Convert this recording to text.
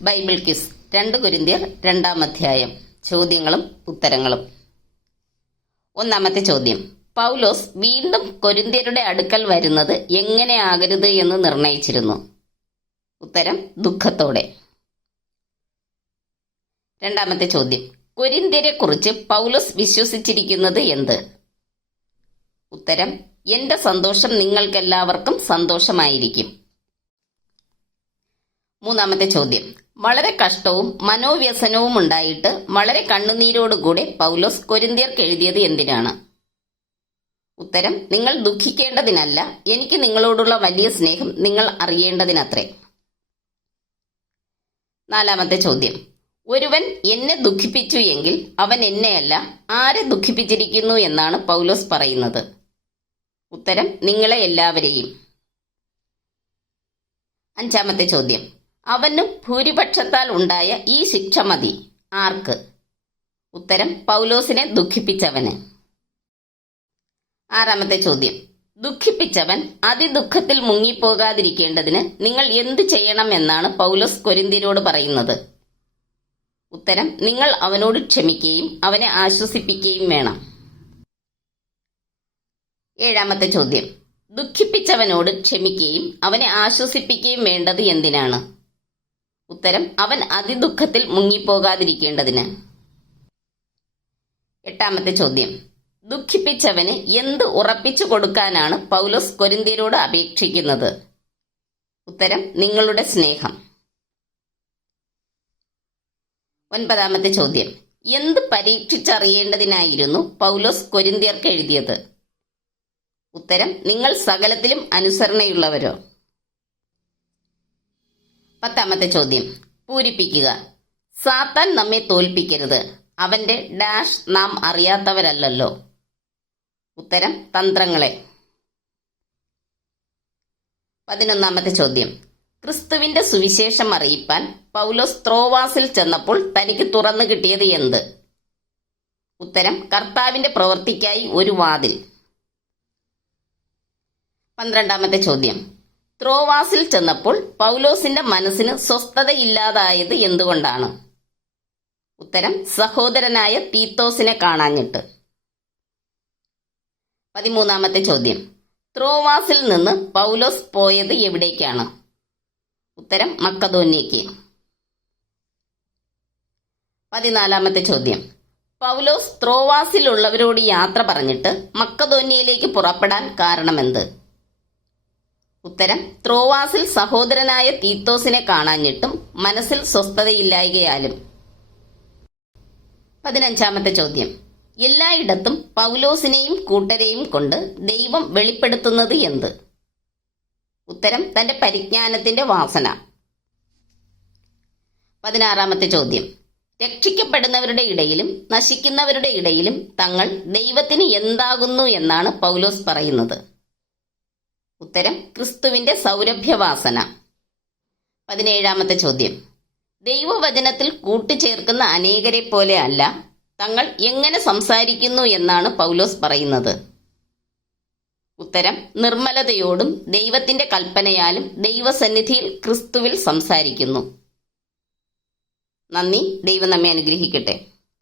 Bible quiz രണ്ട് കുരിന്തിയർ രണ്ടാം അധ്യായം. ചോദ്യങ്ങളും ഉത്തരങ്ങളും. ഒന്നാമത്തെ ചോദ്യം. പൗലോസ് വീണ്ടും കൊരിന്തിയരുടെ അടുക്കൽ വരുന്നത് എങ്ങനെ എങ്ങനെയാകരുത് എന്ന് നിർണയിച്ചിരുന്നു? ഉത്തരം ദുഃഖത്തോടെ. രണ്ടാമത്തെ ചോദ്യം. കൊരിന്തിയരെ കുറിച്ച് പൗലോസ് വിശ്വസിച്ചിരിക്കുന്നത് എന്ത്? ഉത്തരം എന്റെ സന്തോഷം നിങ്ങൾക്കെല്ലാവർക്കും സന്തോഷമായിരിക്കും. മൂന്നാമത്തെ ചോദ്യം. വളരെ കഷ്ടവും മനോവ്യസനവും ഉണ്ടായിട്ട് വളരെ കണ്ണുനീരോടുകൂടെ പൗലോസ് കൊരിന്തിയർക്ക് എഴുതിയത് എന്തിനാണ്? ഉത്തരം നിങ്ങൾ ദുഃഖിക്കേണ്ടതിനല്ല എനിക്ക് നിങ്ങളോടുള്ള വലിയ സ്നേഹം നിങ്ങൾ അറിയേണ്ടതിനത്രേ. നാലാമത്തെ ചോദ്യം. ഒരുവൻ എന്നെ ദുഃഖിപ്പിച്ചു എങ്കിൽ അവൻ എന്നെയല്ല ആരെ ദുഃഖിപ്പിച്ചിരിക്കുന്നു എന്നാണ് പൗലോസ് പറയുന്നത്. ഉത്തരം നിങ്ങളെ എല്ലാവരെയും. അഞ്ചാമത്തെ ചോദ്യം. അവന് ഭൂരിപക്ഷത്താൽ ഉണ്ടായ ഈ ശിക്ഷ മതി. ആർക്ക്? ഉത്തരം പൗലോസിനെ ദുഃഖിപ്പിച്ചവന്. ആറാമത്തെ ചോദ്യം. ദുഃഖിപ്പിച്ചവൻ അതിദുഃഖത്തിൽ മുങ്ങിപ്പോകാതിരിക്കേണ്ടതിന് നിങ്ങൾ എന്തു ചെയ്യണം എന്നാണ് പൗലോസ് കൊരിന്തിനോട് പറയുന്നത്. ഉത്തരം നിങ്ങൾ അവനോട് ക്ഷമിക്കുകയും അവനെ ആശ്വസിപ്പിക്കുകയും വേണം. ഏഴാമത്തെ ചോദ്യം. ദുഃഖിപ്പിച്ചവനോട് ക്ഷമിക്കുകയും അവനെ ആശ്വസിപ്പിക്കുകയും വേണ്ടത് എന്തിനാണ്? ഉത്തരം അവൻ അതിദുഃഖത്തിൽ മുങ്ങിപ്പോകാതിരിക്കേണ്ടതിന്. എട്ടാമത്തെ ചോദ്യം. ദുഃഖിപ്പിച്ചവന് എന്ത് ഉറപ്പിച്ചു കൊടുക്കാനാണ് പൗലോസ് കൊരിന്തിയരോട് അപേക്ഷിക്കുന്നത്? ഉത്തരം നിങ്ങളുടെ സ്നേഹം. ഒൻപതാമത്തെ ചോദ്യം. എന്ത് പരീക്ഷിച്ചറിയേണ്ടതിനായിരുന്നു പൗലോസ് കൊരിന്തിയർക്ക് എഴുതിയത്? ഉത്തരം നിങ്ങൾ സകലത്തിലും അനുസരണയുള്ളവരോ? പത്താമത്തെ ചോദ്യം. പൂരിപ്പിക്കുക. സാത്താൻ നമ്മെ തോൽപ്പിക്കരുത്. അവന്റെ ഡാഷ് നാം അറിയാത്തവരല്ലല്ലോ. ഉത്തരം തന്ത്രങ്ങളെ. പതിനൊന്നാമത്തെ ചോദ്യം. ക്രിസ്തുവിന്റെ സുവിശേഷം അറിയിപ്പാൻ പൗലോസ് ത്രോവാസിൽ ചെന്നപ്പോൾ തനിക്ക് തുറന്നു കിട്ടിയത് എന്ത്? ഉത്തരം കർത്താവിന്റെ പ്രവൃത്തിക്കായി ഒരു വാതിൽ. പന്ത്രണ്ടാമത്തെ ചോദ്യം. ത്രോവാസിൽ ചെന്നപ്പോൾ പൗലോസിന്റെ മനസ്സിന് സ്വസ്ഥതയില്ലാതായത് എന്തുകൊണ്ടാണ്? ഉത്തരം സഹോദരനായ തീത്തോസിനെ കാണാഞ്ഞിട്ട്. പതിമൂന്നാമത്തെ ചോദ്യം. ത്രോവാസിൽ നിന്ന് പൗലോസ് പോയത് എവിടേക്കാണ്? ഉത്തരം മക്കതോന്യയ്ക്ക് പതിനാലാമത്തെ ചോദ്യം. പൗലോസ് ത്രോവാസിലുള്ളവരോട് യാത്ര പറഞ്ഞിട്ട് മക്കതോന്യയിലേക്ക് പുറപ്പെടാൻ കാരണമെന്ത്? ഉത്തരം ത്രോവാസിൽ സഹോദരനായ തീത്തോസിനെ കാണാഞ്ഞിട്ടും മനസ്സിൽ സ്വസ്ഥതയില്ലായകയാലും. പതിനഞ്ചാമത്തെ ചോദ്യം. എല്ലായിടത്തും പൗലോസിനെയും കൂട്ടരെയും കൊണ്ട് ദൈവം വെളിപ്പെടുത്തുന്നത് എന്ത്? ഉത്തരം തന്റെ പരിജ്ഞാനത്തിന്റെ വാസന. പതിനാറാമത്തെ ചോദ്യം. രക്ഷിക്കപ്പെടുന്നവരുടെ ഇടയിലും നശിക്കുന്നവരുടെ ഇടയിലും തങ്ങൾ ദൈവത്തിന് എന്താകുന്നു എന്നാണ് പൗലോസ് പറയുന്നത്. ഉത്തരം ക്രിസ്തുവിന്റെ സൗരഭ്യവാസന. പതിനേഴാമത്തെ ചോദ്യം. ദൈവവചനത്തിൽ കൂട്ടിച്ചേർക്കുന്ന അനേകരെ പോലെ അല്ല തങ്ങൾ എങ്ങനെ സംസാരിക്കുന്നു എന്നാണ് പൗലോസ് പറയുന്നത്. ഉത്തരം നിർമ്മലതയോടും ദൈവത്തിന്റെ കൽപ്പനയാലും ദൈവസന്നിധിയിൽ ക്രിസ്തുവിൽ സംസാരിക്കുന്നു. നന്ദി. ദൈവം നമ്മെ അനുഗ്രഹിക്കട്ടെ.